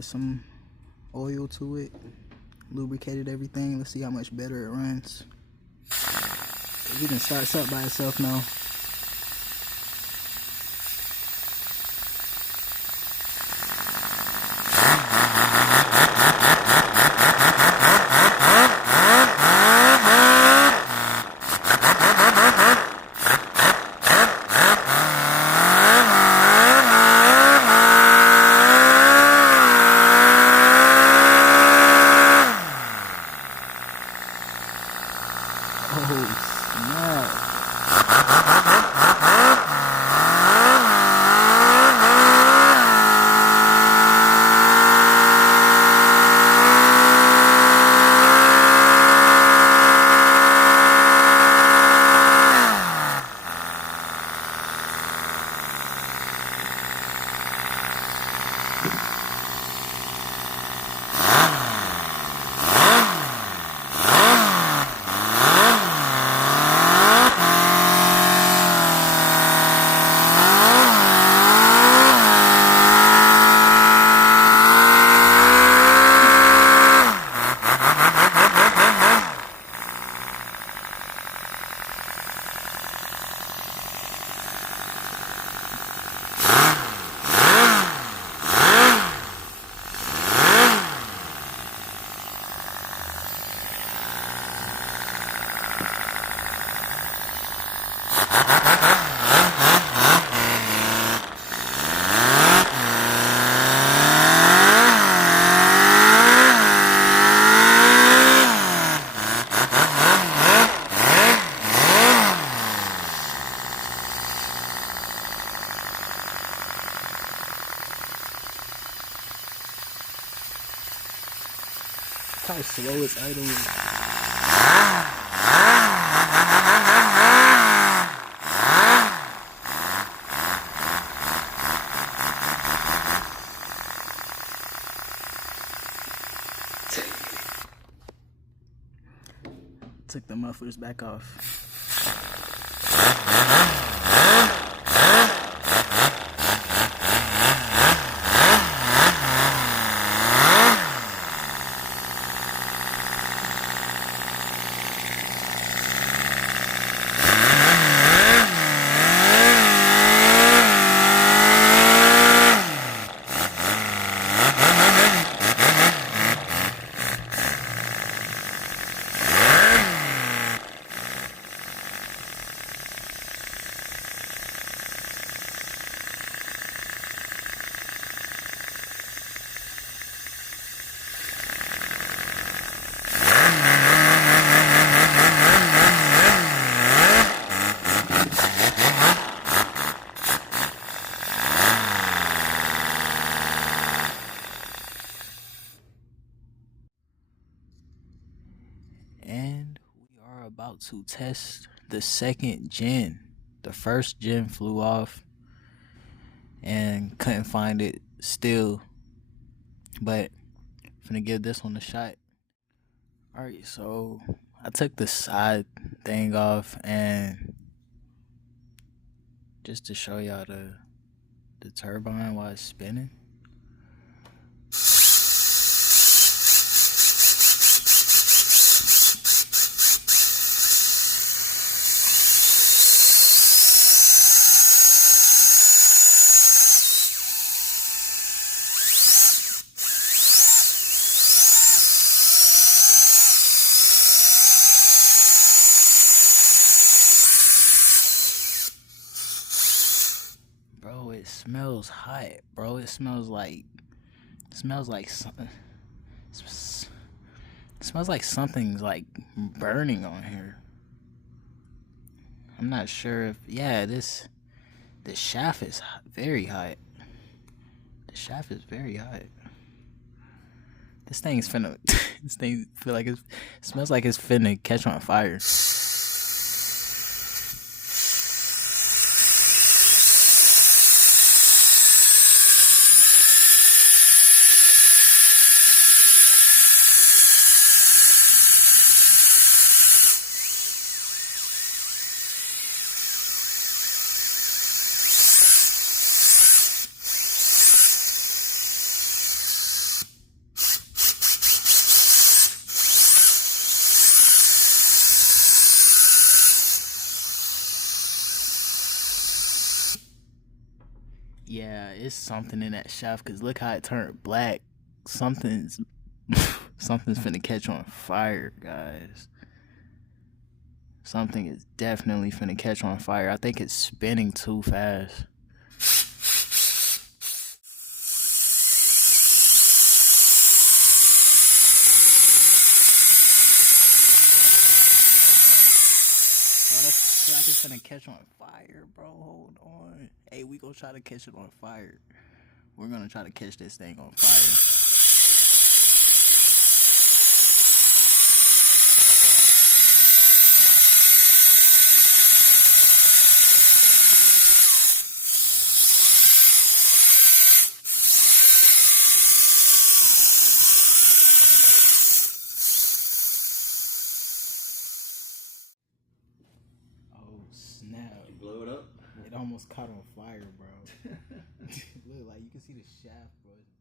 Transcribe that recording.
added some oil to it, lubricated everything. Let's see how much better it runs. It even starts up by itself now. Oh, snap. How slow it's idling. Took the mufflers back off. And we are about to test the second gen. The first gen flew off and couldn't find it still. But I'm finna give this one a shot. Alright, so I took the side thing off and just to show y'all the turbine while it's spinning. Bro, it smells hot, bro. It smells like something. It smells like something's like burning on here. I'm not sure if the shaft is very hot. The shaft is very hot. This thing's finna. This thing feel like it smells like it's finna catch on fire. Yeah, it's something in that shaft because look how it turned black. Something's something's finna catch on fire, guys. Something is definitely finna catch on fire. I think it's spinning too fast. Like it's finna catch on fire, bro. Hold on. Hey, we gonna try to catch it on fire. We're gonna try to catch this thing on fire. Oh snap! You blow it up? It almost caught on fire, bro. Look, like you can see the shaft, bro. It's